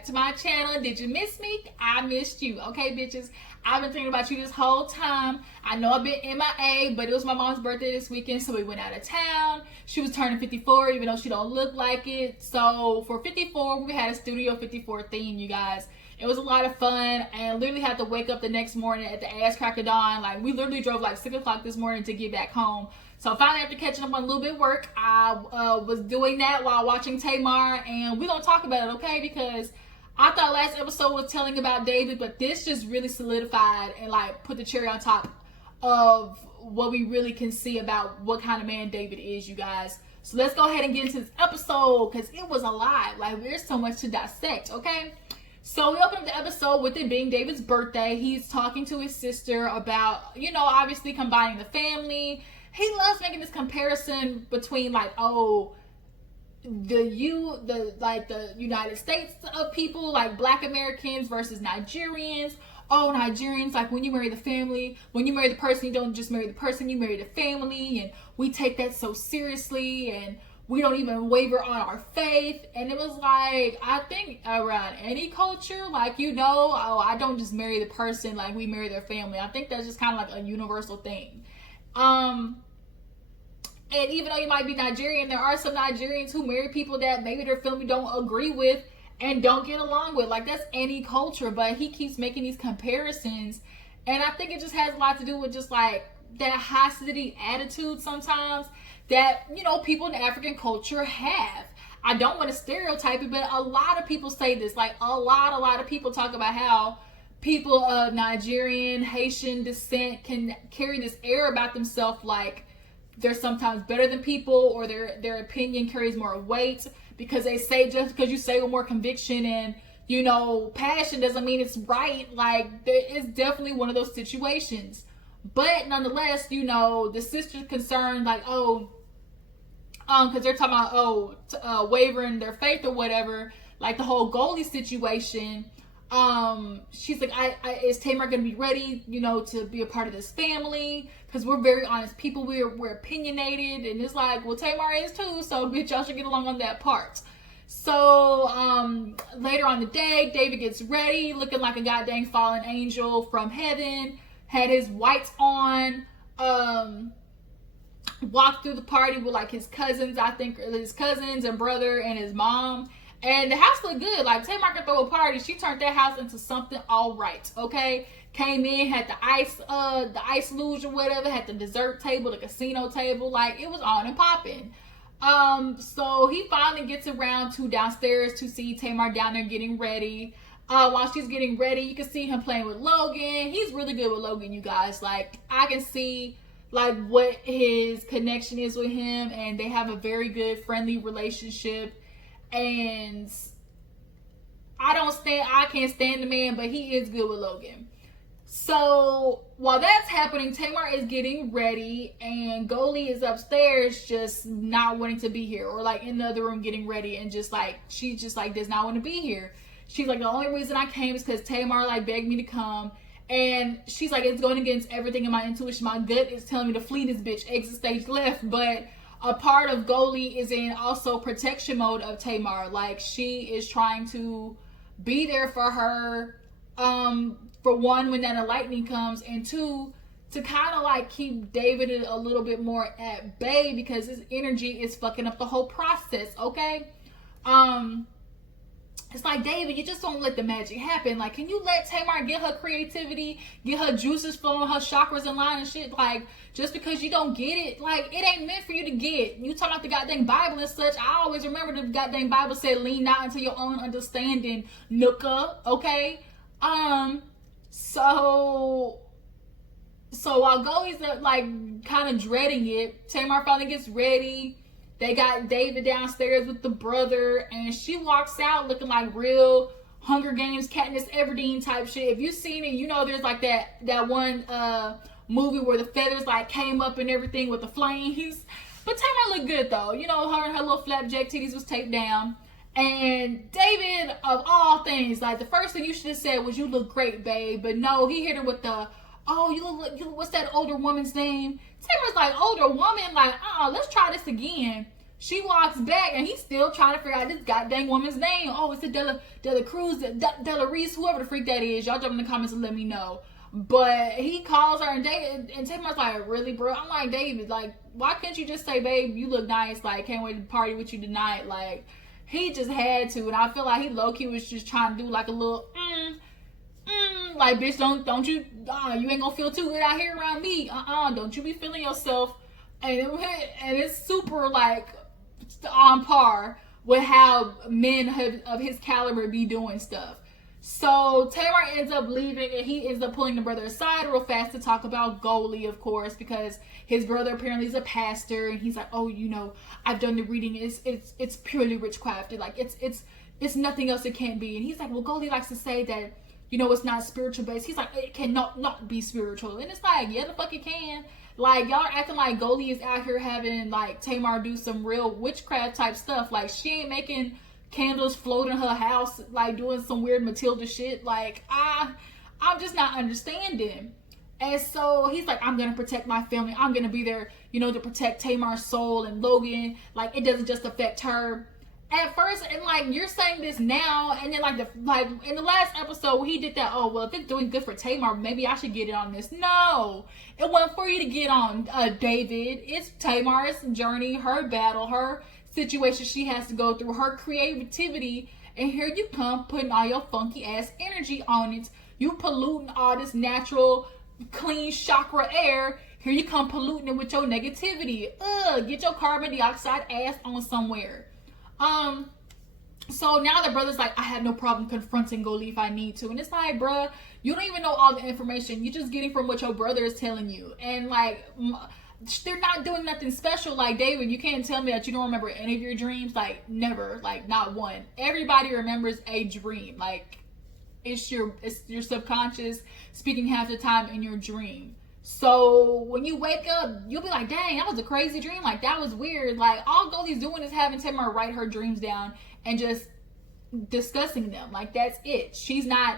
back to my channel. Did you miss me? I missed you. Okay, bitches. I've been thinking about you this whole time. I know I've been MIA, but it was my mom's birthday this weekend, so we went out of town. She was turning 54, even though she don't look like it. So for 54, we had a Studio 54 theme, you guys. It was a lot of fun, and literally had to wake up the next morning at the ass crack of dawn. Like, we literally drove like 6 o'clock this morning to get back home. So finally, after catching up on a little bit of work, I was doing that while watching Tamar, and we're going to talk about it, okay? Because I thought last episode was telling about David, but this just really solidified and like put the cherry on top of what we really can see about what kind of man David is, you guys. So let's go ahead and get into this episode, because it was a lot. Like, there's so much to dissect, okay? So we open up the episode with it being David's birthday. He's talking to his sister about, you know, obviously combining the family. He loves making this comparison between like, oh, the United States of people, like Black Americans versus Nigerians. Oh, Nigerians, like when you marry the family, when you marry the person, you don't just marry the person, you marry the family, and we take that so seriously, and we don't even waver on our faith. And it was like, I think around any culture, like, you know, oh, I don't just marry the person, like we marry their family. I think that's just kind of like a universal thing. And even though you might be Nigerian, there are some Nigerians who marry people that maybe their family don't agree with and don't get along with. Like, that's any culture, but he keeps making these comparisons. And I think it just has a lot to do with just like that hostility attitude sometimes that, you know, people in African culture have. I don't want to stereotype it, but a lot of people say this. Like, a lot of people talk about how people of Nigerian, Haitian descent can carry this air about themselves, like they're sometimes better than people, or their opinion carries more weight, because they say just because you say with more conviction and, you know, passion doesn't mean it's right. Like, it's definitely one of those situations. But nonetheless, you know, the sister's concerned, like, oh, because they're talking about, wavering their faith or whatever, like the whole Goli situation. She's like, is Tamar gonna be ready, you know, to be a part of this family? Because we're very honest people, we're opinionated, and it's like, well, Tamar is too, so bitch, y'all should get along on that part. So later on the day, David gets ready, looking like a goddamn fallen angel from heaven, had his whites on, walked through the party with like his cousins, I think his cousins and brother and his mom. And the house looked good. Like, Tamar could throw a party. She turned that house into something all right, okay? Came in, had the ice luge or whatever, had the dessert table, the casino table. Like, it was on and popping. So he finally gets around to downstairs to see Tamar down there getting ready. While she's getting ready, you can see him playing with Logan. He's really good with Logan, you guys. Like, I can see like what his connection is with him, and they have a very good friendly relationship. And I can't stand the man, but he is good with Logan. So while that's happening, Tamar is getting ready, and Goli is upstairs just not wanting to be here, or like in the other room getting ready, and just like, she just like does not want to be here. She's like, the only reason I came is because Tamar like begged me to come. And she's like, it's going against everything in my intuition. My gut is telling me to flee this bitch, exit stage left. But a part of Goli is in also protection mode of Tamar. Like, she is trying to be there for her, for one, when that enlightening comes, and two, to kind of like keep David a little bit more at bay, because his energy is fucking up the whole process, okay? It's like, David, you just don't let the magic happen. Like, can you let Tamar get her creativity, get her juices flowing, her chakras in line and shit? Like, just because you don't get it, like, it ain't meant for you to get. You talk about the goddamn Bible and such. I always remember the goddamn Bible said, lean not into your own understanding, nooka, okay? So while Goli's like kind of dreading it, Tamar finally gets ready. They got David downstairs with the brother, and she walks out looking like real Hunger Games, Katniss Everdeen type shit. If you've seen it, you know there's like that one movie where the feathers like came up and everything with the flames. But Tamar looked good though. You know, her and her little flapjack titties was taped down. And David, of all things, like, the first thing you should have said was, you look great, babe. But no, he hit her with the, oh, you look, what's that older woman's name? Tamar's like, older woman? Like, let's try this again. She walks back and he's still trying to figure out this goddamn woman's name. Oh, it's the Dela Cruz, Dela Reese, whoever the freak that is. Y'all jump in the comments and let me know. But he calls her and Tamar's like, really, bro? I'm like, David, like, why couldn't you just say, babe, you look nice, like, can't wait to party with you tonight? Like, he just had to, and I feel like he low-key was just trying to do like a little like, bitch, don't you you ain't gonna feel too good out here around me. Don't you be feeling yourself. And it's super like on par with how men of his caliber be doing stuff. So Tamar ends up leaving, and he ends up pulling the brother aside real fast to talk about Goli, of course, because his brother apparently is a pastor, and he's like, oh, you know, I've done the reading. It's purely witchcraft. Like it's nothing else it can't be. And he's like, well, Goli likes to say that, you know, it's not spiritual based. He's like, it cannot not be spiritual. And it's like, yeah, the fuck it can. Like, y'all are acting like Goli is out here having like Tamar do some real witchcraft type stuff. Like, she ain't making candles float in her house, like doing some weird Matilda shit. Like, I'm just not understanding. And so he's like, I'm gonna protect my family. I'm gonna be there, you know, to protect Tamar's soul and Logan. Like, it doesn't just affect her. At first, and like, you're saying this now, and then like in the last episode he did that, oh well, if it's doing good for Tamar, maybe I should get it on this. No, it wasn't for you to get on, David. It's Tamar's journey, her battle, her situation she has to go through, her creativity, and here you come putting all your funky ass energy on it. You polluting all this natural, clean chakra air. Here you come polluting it with your negativity. Get your carbon dioxide ass on somewhere. So now the brother's like, I have no problem confronting Goli if I need to. And it's like, bruh, you don't even know all the information. You're just getting from what your brother is telling you. And like, they're not doing nothing special. Like, David, you can't tell me that you don't remember any of your dreams. Like, never. Like, not one. Everybody remembers a dream. Like, it's your subconscious speaking half the time in your dream. So when you wake up, you'll be like, dang, that was a crazy dream. Like, that was weird. Like, all Goli's doing is having Tamar write her dreams down and just discussing them. Like, that's it. She's not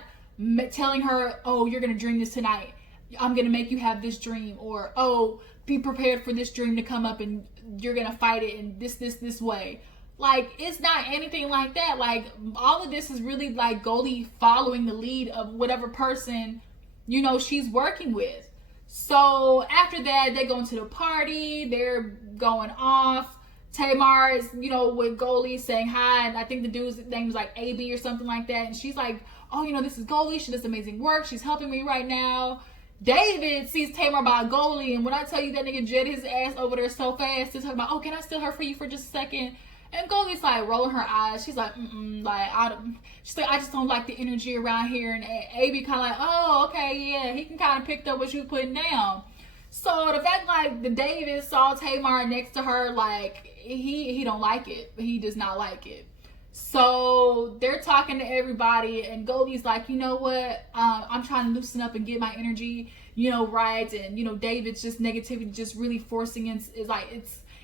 telling her, oh, you're going to dream this tonight. I'm going to make you have this dream. Or, oh, be prepared for this dream to come up and you're going to fight it in this way. Like, it's not anything like that. Like, all of this is really like Goli following the lead of whatever person, you know, she's working with. So after that, they go into the party. They're going off. Tamar is, you know, with Goli saying hi. And I think the dude's name was like AB or something like that. And she's like, oh, you know, this is Goli. She does amazing work. She's helping me right now. David sees Tamar by Goli. And when I tell you that nigga jet his ass over there so fast to talk about, oh, can I steal her for you for just a second? And Goli's like rolling her eyes. She's like, she's like, I just don't like the energy around here. And AB kind of like, oh, okay, yeah, he can kind of pick up what she was putting down. So the fact like the David saw Tamar next to her, like he don't like it. He does not like it. So they're talking to everybody, and Goli's like, you know what? I'm trying to loosen up and get my energy, you know, right. And you know, David's just negativity, just really forcing it. Is like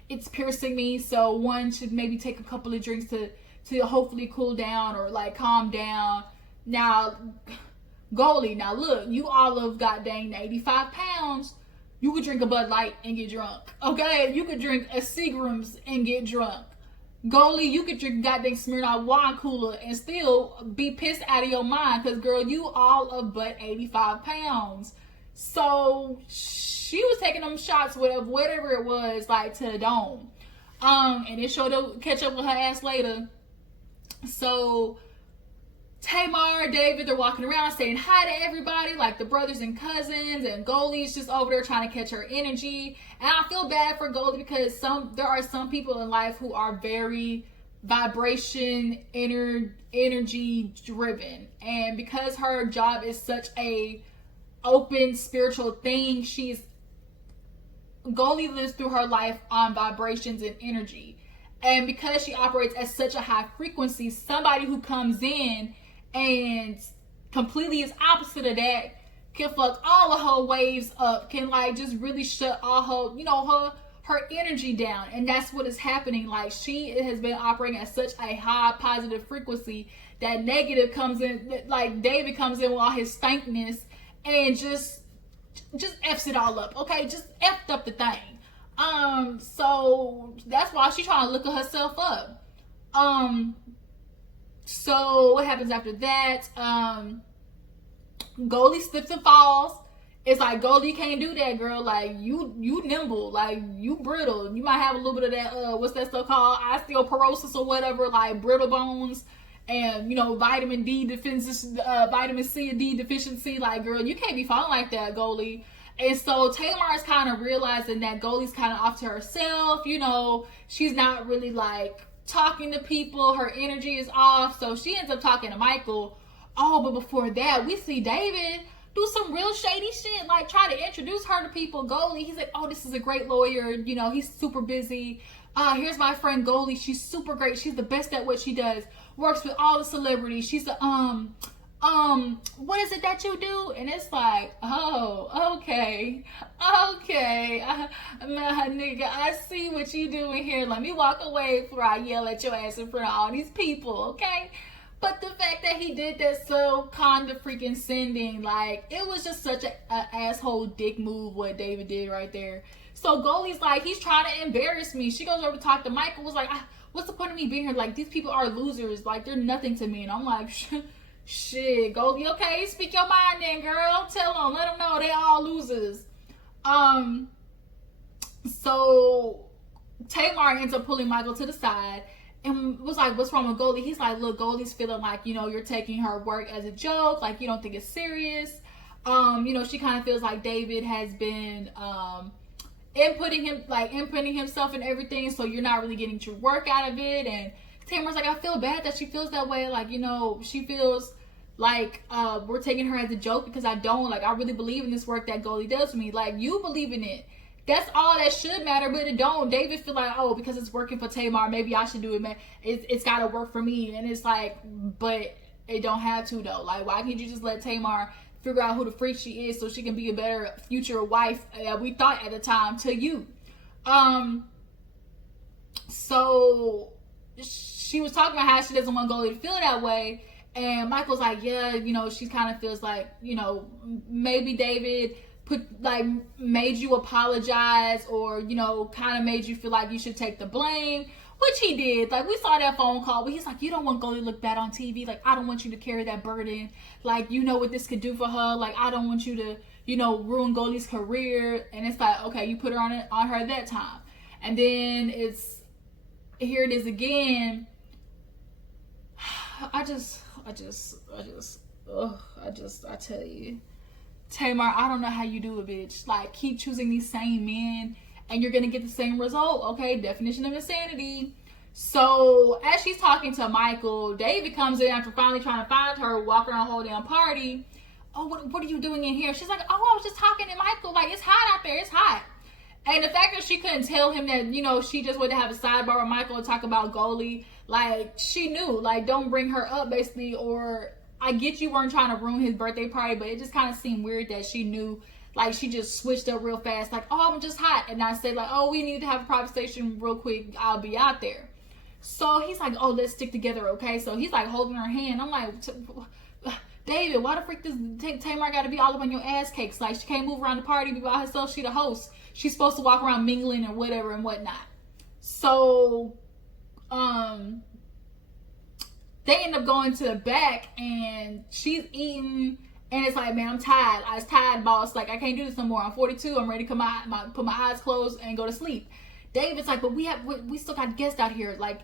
it's piercing me, so one should maybe take a couple of drinks to hopefully cool down or like calm down. Now, Goli, now look, you all of goddamn 85 pounds. You could drink a Bud Light and get drunk, okay? You could drink a Seagram's and get drunk. Goli, you could drink a goddamn Smirnoff wine cooler and still be pissed out of your mind, because girl, you all of but 85 pounds. So she was taking them shots with whatever it was, like to the dome. And it showed up, catch up with her ass later. So Tamar, David, they're walking around saying hi to everybody, like the brothers and cousins, and Goli's just over there trying to catch her energy. And I feel bad for Goli, because there are some people in life who are very vibration, energy driven. And because her job is such a open spiritual thing, Goli lives through her life on vibrations and energy. And because she operates at such a high frequency, somebody who comes in and completely is opposite of that can fuck all of her waves up, can like just really shut all her, you know, her energy down. And that's what is happening. Like, she has been operating at such a high positive frequency that negative comes in, like David comes in with all his stankness and just F's it all up, okay? Just F'd up the thing. So that's why she's trying to look at herself up. So what happens after that? Goli slips and falls. It's like, Goli, you can't do that, girl. Like, you nimble, like, you brittle. You might have a little bit of that, what's that stuff called? Osteoporosis or whatever, like brittle bones and, vitamin D deficiency, vitamin C and D deficiency. Like, girl, you can't be falling like that, Goli. And so Tamar is kind of realizing that Goli's kind of off to herself. She's not really like talking to people. Her energy is off. So she ends up talking to Michael. Oh, but before that, we see David do some real shady shit, like try to introduce her to people. Goli, he's like, oh, this is a great lawyer. He's super busy. Here's my friend Goli. She's super great. She's the best at what she does. Works with all the celebrities. She's the, what is it that you do? And it's like, oh, okay. Nigga, I see what you doing here. Let me walk away before I yell at your ass in front of all these people, okay? But the fact that he did that so condescending, like, it was just such a asshole dick move what David did right there. So Goli's like, he's trying to embarrass me. She goes over to talk to Michael, was like, what's the point of me being here? Like, these people are losers. Like, they're nothing to me. And I'm like, shit, Goli, okay, speak your mind then, girl. Tell them, let them know they all losers. So Tamar ends up pulling Michael to the side and was like, what's wrong with Goli? He's like, look, Goli's feeling like, you're taking her work as a joke. Like, you don't think it's serious. She kind of feels like David has been inputting himself in everything. So you're not really getting true work out of it. And Tamar's like, I feel bad that she feels that way. Like, she feels like we're taking her as a joke because I don't. Like, I really believe in this work that Goli does for me. Like, you believe in it. That's all that should matter, but it don't. David feel like, oh, because it's working for Tamar, maybe I should do it, man. It's got to work for me. And it's like, but it don't have to, though. Like, why can't you just let Tamar figure out who the freak she is so she can be a better future wife that we thought at the time to you? So she was talking about how she doesn't want Goli to feel that way. And Michael's like, yeah, she kind of feels like, maybe David made you apologize or, kind of made you feel like you should take the blame, which he did. Like, we saw that phone call where he's like, you don't want Goli to look bad on TV. Like, I don't want you to carry that burden. Like, what this could do for her. Like, I don't want you to, ruin Goli's career. And it's like, okay, you put her on her that time. And then here it is again. I tell you, Tamar, I don't know how you do it, bitch. Like, keep choosing these same men and you're gonna get the same result, okay? Definition of insanity. So as she's talking to Michael, David comes in after finally trying to find her, walking around the whole damn party. Oh, what are you doing in here? She's like, oh, I was just talking to Michael. Like, it's hot out there, it's hot. And the fact that she couldn't tell him that, she just wanted to have a sidebar with Michael and talk about Goli, like, she knew, like, don't bring her up, basically, or I get you weren't trying to ruin his birthday party, but it just kind of seemed weird that she knew, like, she just switched up real fast, like, oh, I'm just hot, and I said, like, oh, we need to have a private station real quick, I'll be out there. So he's like, oh, let's stick together, okay? So he's, like, holding her hand. I'm like, David, why the freak does Tamar got to be all up on your ass cakes? Like, she can't move around the party, be by herself, she the host. She's supposed to walk around mingling and whatever and whatnot. So, they end up going to the back and she's eating and it's like, man, I'm tired. I was tired, boss. Like, I can't do this no more. I'm 42. I'm ready to put my eyes closed and go to sleep. David's like, but we still got guests out here. Like,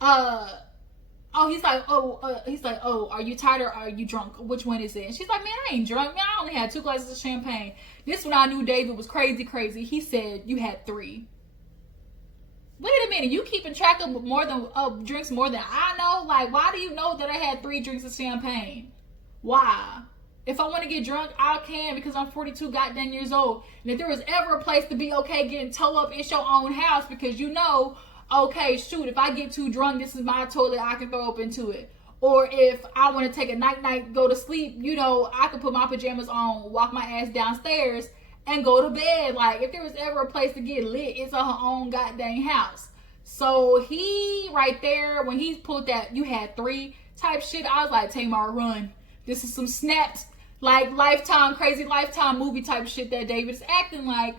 he's like, are you tired or are you drunk? Which one is it? And she's like, man, I ain't drunk. Man, I only had 2 glasses of champagne. This one I knew David was crazy. He said you had 3. Wait a minute, you keeping track of drinks more than I know? Like, why do you know that I had 3 drinks of champagne? Why? If I want to get drunk, I can because I'm 42 goddamn years old. And if there was ever a place to be okay getting towed up, it's your own house because okay, shoot, if I get too drunk, this is my toilet, I can throw up into it. Or if I want to take a night, go to sleep, I can put my pajamas on, walk my ass downstairs, and go to bed. Like, if there was ever a place to get lit, it's at her own goddamn house. So he, right there, when he pulled that, you had 3 type shit, I was like, Tamar, run. This is some snapped, like, crazy Lifetime movie type shit that David is acting like.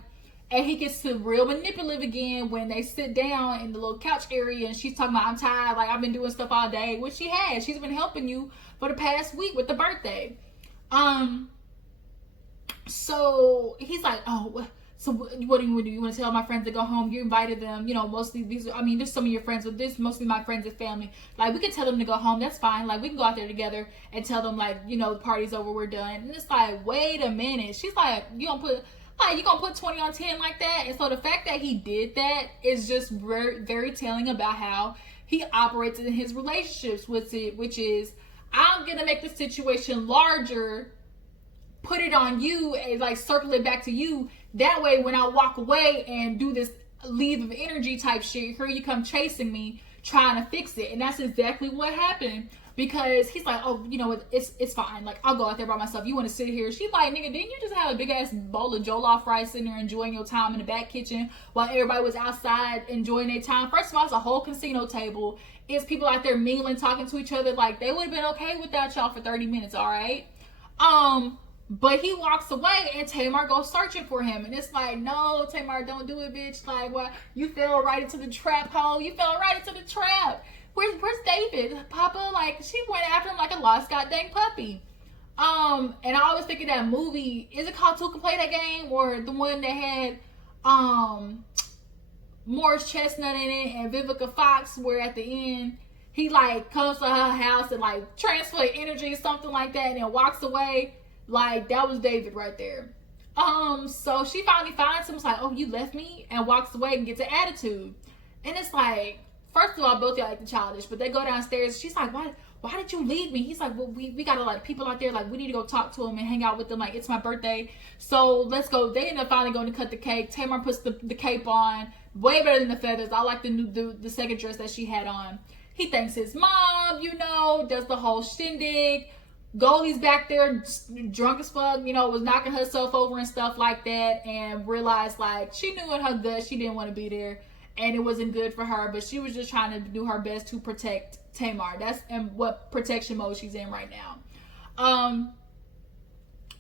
And he gets to real manipulative again when they sit down in the little couch area and she's talking about, I'm tired, like I've been doing stuff all day, which she has. She's been helping you for the past week with the birthday. So he's like, oh, so what do you want to do? You want to tell my friends to go home? You invited them, you know, mostly these, I mean, there's some of your friends, but this mostly my friends and family. Like, we can tell them to go home. That's fine. Like, we can go out there together and tell them, like, you know, the party's over, we're done. And it's like, wait a minute. She's like, you gonna put 20 on 10 like that? And so the fact that he did that is just very, very telling about how he operates in his relationships with it, which is, I'm gonna make the situation larger, put it on you, and like circle it back to you. That way, when I walk away and do this leave of energy type shit, here you come chasing me, trying to fix it. And that's exactly what happened. Because he's like, oh, you know, it's fine. Like, I'll go out there by myself. You want to sit here? She's like, nigga, didn't you just have a big ass bowl of jollof rice in there enjoying your time in the back kitchen while everybody was outside enjoying their time? First of all, it's a whole casino table. It's people out there mingling, talking to each other. Like, they would have been okay without y'all for 30 minutes, all right? But he walks away and Tamar goes searching for him. And it's like, no, Tamar, don't do it, bitch. Like, what? You fell right into the trap hole. You fell right into the trap. Where's David, Papa? Like, she went after him like a lost goddamn puppy. And I always think of that movie. Is it called Two Can Play That Game? Or the one that had Morris Chestnut in it and Vivica Fox, where at the end he like comes to her house and like transfer energy or something like that and then walks away. Like, that was David right there. So she finally finds him, was like, oh, you left me? And walks away and gets an attitude. And it's like, first of all, both y'all like the childish, but they go downstairs. She's like, why did you leave me? He's like, well, we got a lot of people out there. Like, we need to go talk to them and hang out with them. Like, it's my birthday. So let's go. They end up finally going to cut the cake. Tamar puts the cape on. Way better than the feathers. I like the second dress that she had on. He thanks his mom, you know, does the whole shindig. Goli's back there drunk as fuck, you know, was knocking herself over and stuff like that, and realized like she knew in her gut she didn't want to be there and it wasn't good for her, but she was just trying to do her best to protect Tamar. That's in what protection mode she's in right now.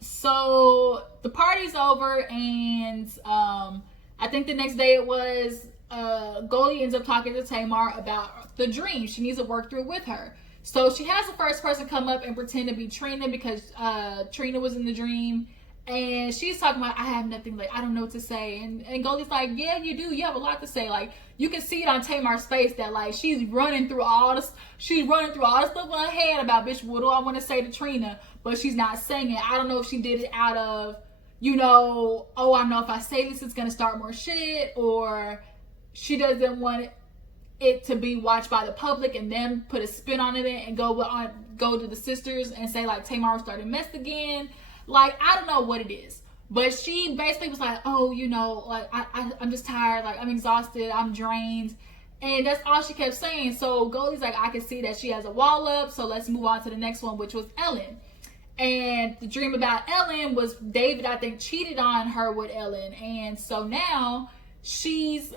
So the party's over, and I think the next day it was Goli ends up talking to Tamar about the dream. She needs to work through it with her. So she has the first person come up and pretend to be Trina, because Trina was in the dream. And she's talking about, I have nothing, like, I don't know what to say. And Goli's like, yeah, you do. You have a lot to say. Like, you can see it on Tamar's face that, like, she's running through all this stuff in her head about, bitch, what do I want to say to Trina? But she's not saying it. I don't know if she did it out of, you know, oh, I know if I say this, it's going to start more shit. Or she doesn't want it to be watched by the public and then put a spin on it and go to the sisters and say, like, Tamar started mess again. Like, I don't know what it is, but she basically was like, oh, you know, like, I'm just tired, like, I'm exhausted, I'm drained, and that's all she kept saying. So Goli's like, I can see that she has a wall up, so let's move on to the next one, which was Ellen. And the dream about Ellen was David, I think, cheated on her with Ellen, and so now she's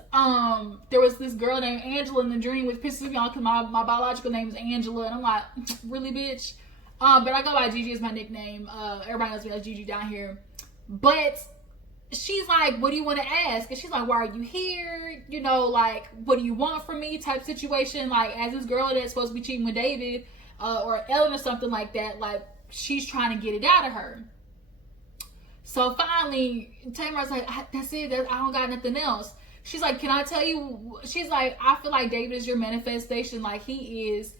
there was this girl named Angela in the dream, which pisses me off because my biological name is Angela, and I'm like, really, bitch? But I go by Gigi as my nickname. Everybody knows me as Gigi down here. But she's like, what do you want to ask? And she's like, why are you here? You know, like, what do you want from me? Type situation. Like, as this girl that's supposed to be cheating with David or Ellen or something like that, like, she's trying to get it out of her. So finally, Tamar's like, that's it. I don't got nothing else. She's like, can I tell you? She's like, I feel like David is your manifestation. Like, he is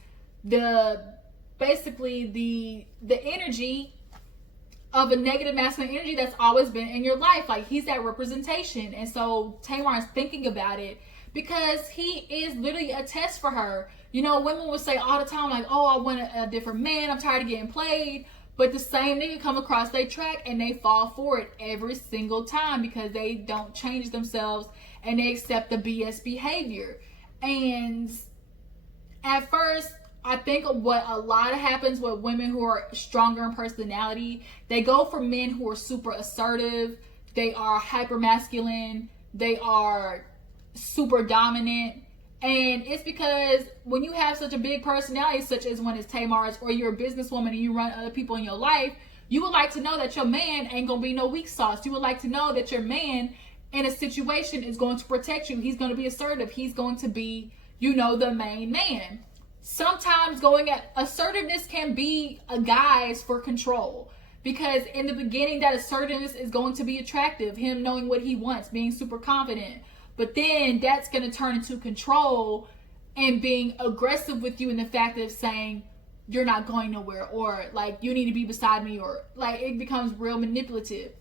basically the energy of a negative masculine energy that's always been in your life. Like, he's that representation. And so Tamar is thinking about it because he is literally a test for her. You know, women will say all the time, like, oh, I want a different man, I'm tired of getting played. But the same nigga come across their track and they fall for it every single time because they don't change themselves and they accept the BS behavior. And at first, I think what a lot of happens with women who are stronger in personality, they go for men who are super assertive, they are hyper masculine, they are super dominant. And it's because when you have such a big personality, such as one is Tamar's, or you're a businesswoman and you run other people in your life, you would like to know that your man ain't gonna be no weak sauce. You would like to know that your man in a situation is going to protect you. He's going to be assertive. He's going to be, the main man. Sometimes assertiveness can be a guise for control. Because in the beginning, that assertiveness is going to be attractive. Him knowing what he wants, being super confident. But then that's going to turn into control and being aggressive with you in the fact of saying, you're not going nowhere, or like, you need to be beside me, or like, it becomes real manipulative.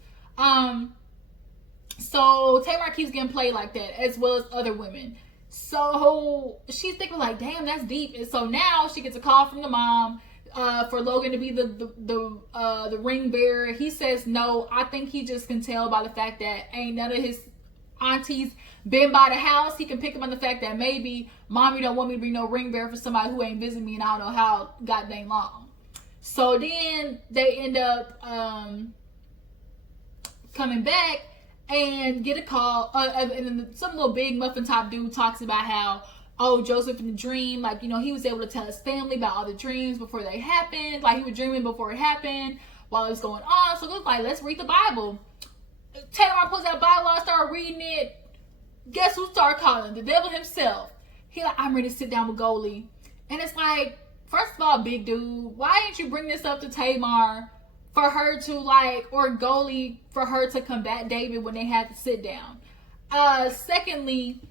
So Tamar keeps getting played like that, as well as other women. So she's thinking like, damn, that's deep. And so now she gets a call from the mom for Logan to be the ring bearer. He says no. I think he just can tell by the fact that ain't none of his aunties been by the house. He can pick up on the fact that maybe mommy don't want me to be no ring bearer for somebody who ain't visiting me and I don't know how goddamn long. So then they end up coming back and get a call, and then some little big muffin top dude talks about how, Joseph in the dream, like, he was able to tell his family about all the dreams before they happened. Like, he was dreaming before it happened while it was going on. So it was like, let's read the Bible. Tamar pulls out Bible and started reading it. Guess who started calling? The devil himself. He like, I'm ready to sit down with Goli. And it's like, first of all, big dude, why didn't you bring this up to Tamar for her to or Goli for her to combat David when they had to sit down? Secondly,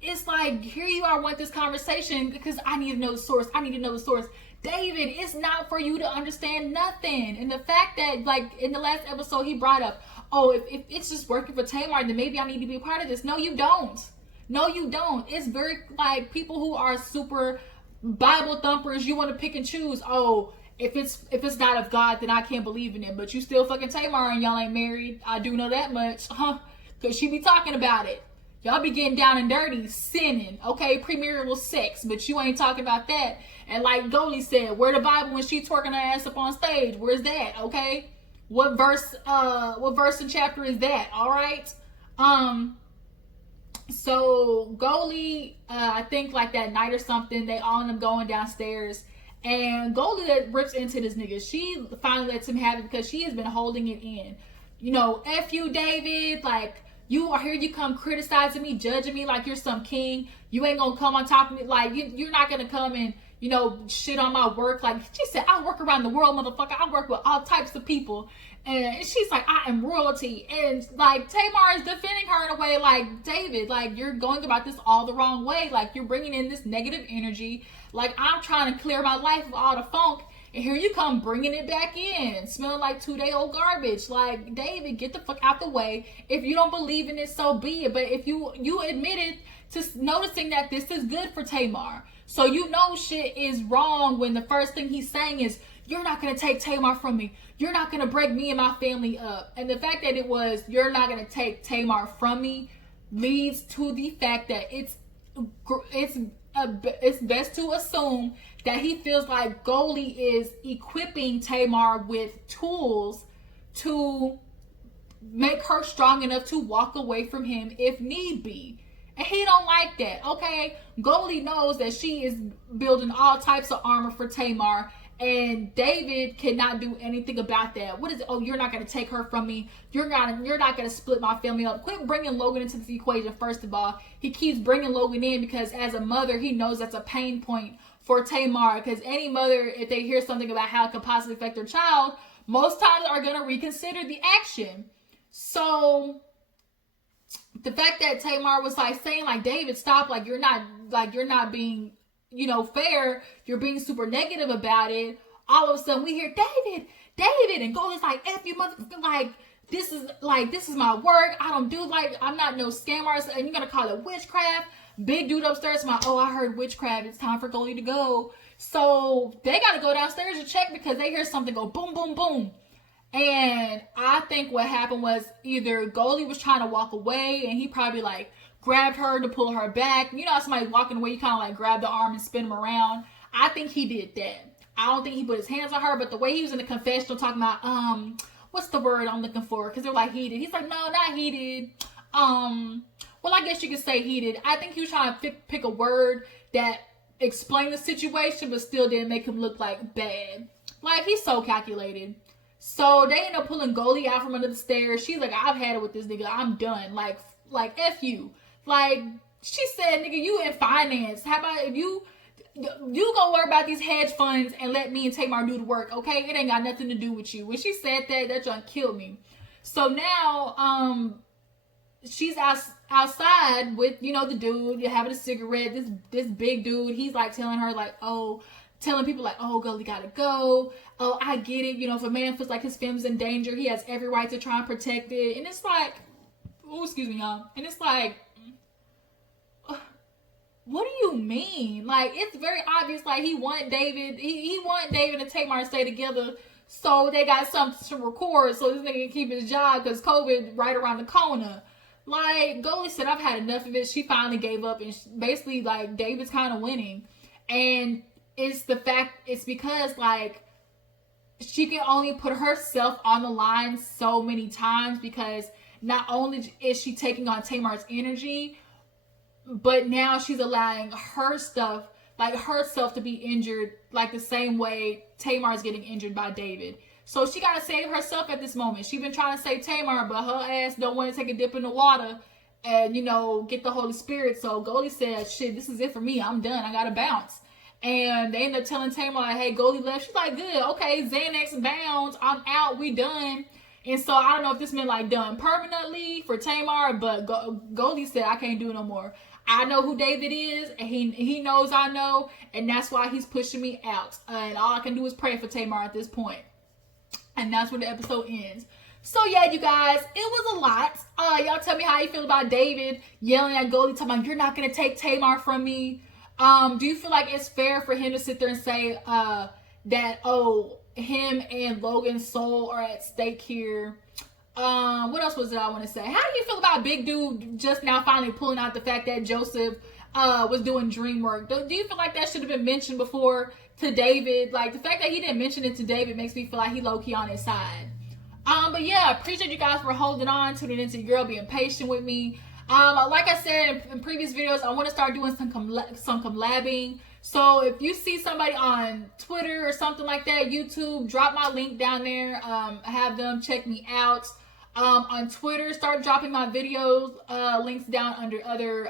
it's like, here you are want this conversation because I need to know the source. David, it's not for you to understand nothing. And the fact that, like, in the last episode, he brought up, if it's just working for Tamar, then maybe I need to be a part of this. No, you don't. It's very, like, people who are super Bible thumpers, you want to pick and choose. If it's not of God, then I can't believe in it. But you still fucking Tamar and y'all ain't married. I do know that much. Because she be talking about it. Y'all be getting down and dirty, sinning, okay? Premarital sex, but you ain't talking about that. And like Goli said, where the Bible when she twerking her ass up on stage? Where's that, okay? What verse and chapter is that, all right? So Goli, I think like that night or something, they all end up going downstairs. And Goli rips into this nigga. She finally lets him have it because she has been holding it in. F you, David, like, here you come criticizing me, judging me like you're some king. You ain't gonna come on top of me. Like, you're not gonna come and, shit on my work. Like, she said, I work around the world, motherfucker. I work with all types of people. And she's like, I am royalty. And, like, Tamar is defending her in a way like, David, like, you're going about this all the wrong way. Like, you're bringing in this negative energy. Like, I'm trying to clear my life of all the funk. And here you come bringing it back in, smelling like 2-day-old garbage. Like, David, get the fuck out the way. If you don't believe in it, so be it. But if you admitted to noticing that this is good for Tamar, so shit is wrong when the first thing he's saying is, you're not going to take Tamar from me. You're not going to break me and my family up. And the fact that it was, you're not going to take Tamar from me, leads to the fact that it's best to assume that he feels like Goli is equipping Tamar with tools to make her strong enough to walk away from him if need be. And he don't like that, okay? Goli knows that she is building all types of armor for Tamar, and David cannot do anything about that. What is it? You're not going to take her from me. You're not going to split my family up. Quit bringing Logan into this equation, first of all. He keeps bringing Logan in because as a mother, he knows that's a pain point for Tamar. Because any mother, if they hear something about how it could possibly affect their child, most times are going to reconsider the action. So the fact that Tamar was like saying like, David, stop, you're not being, fair. You're being super negative about it. All of a sudden we hear David, and Goli's like, F you motherfucker, this is my work. I don't do I'm not no scam artist, and you're gonna call it witchcraft. Big dude upstairs, I heard witchcraft. It's time for Goli to go. So they gotta go downstairs to check because they hear something go boom, boom, boom. And I think what happened was either Goli was trying to walk away and he probably grabbed her to pull her back. How somebody walking away, you kind of grab the arm and spin him around. I think he did that. I don't think he put his hands on her, but the way he was in the confessional talking about, what's the word I'm looking for? Because they're heated. He's like, no, not heated. Well, I guess you could say heated. I think he was trying to pick a word that explained the situation, but still didn't make him look bad. He's so calculated. So they end up pulling Goli out from under the stairs. She's like, I've had it with this nigga. I'm done. Like F you. Like, she said, nigga, you in finance. How about if you go worry about these hedge funds and let me and Tamar do the work, okay? It ain't got nothing to do with you. When she said that, that junk killed me. So now, she's outside with, you know, the dude, you're having a cigarette. This big dude, he's like telling her, like, telling people like, oh, Goli gotta go. Oh, I get it. You know, if a man feels like his family's in danger, he has every right to try and protect it. And it's like, oh, excuse me, y'all. And it's like, what do you mean? Like, it's very obvious. Like, he want David. He want David and Tamar to stay together, so they got something to record. So this nigga can keep his job because COVID right around the corner. Like, Goli said, I've had enough of it. She finally gave up, and basically, like, David's kind of winning. And it's because, like, she can only put herself on the line so many times, because not only is she taking on Tamar's energy, but now she's allowing herself to be injured, like the same way Tamar's getting injured by David. So she gotta save herself at this moment. She's been trying to save Tamar, but her ass don't want to take a dip in the water and, you know, get the Holy Spirit. So Goli said, shit, this is it for me. I'm done. I gotta bounce. And they end up telling Tamar, like, hey, Goli left. She's like, good, okay, Xanax bounce. I'm out. We done. And so I don't know if this meant like done permanently for Tamar, but Goli said, I can't do it no more. I know who David is, and he knows I know, and that's why he's pushing me out. And all I can do is pray for Tamar at this point. And that's where the episode ends. So yeah, you guys, it was a lot. Y'all tell me how you feel about David yelling at Goli, talking about, you're not going to take Tamar from me. Do you feel like it's fair for him to sit there and say that, oh, him and Logan's soul are at stake here? What else was it I want to say? How do you feel about Big Dude just now finally pulling out the fact that Joseph was doing dream work? Do you feel like that should have been mentioned before to David? Like, the fact that he didn't mention it to David makes me feel like he low-key on his side. But yeah, appreciate you guys for holding on, tuning into your girl, being patient with me. Like I said in previous videos, I want to start doing some collabing. So if you see somebody on Twitter or something like that, YouTube, drop my link down there. Have them check me out. On Twitter, start dropping my videos, links down under other,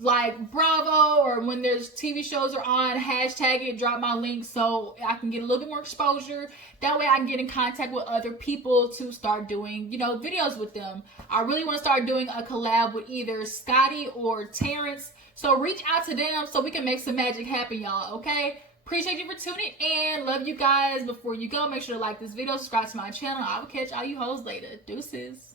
like Bravo, or when there's TV shows are on, hashtag it, drop my link so I can get a little bit more exposure. That way I can get in contact with other people to start doing, you know, videos with them. I really want to start doing a collab with either Scotty or Terrence. So reach out to them so we can make some magic happen, y'all, okay? Appreciate you for tuning in. Love you guys. Before you go, make sure to like this video, subscribe to my channel. I will catch all you hoes later. Deuces.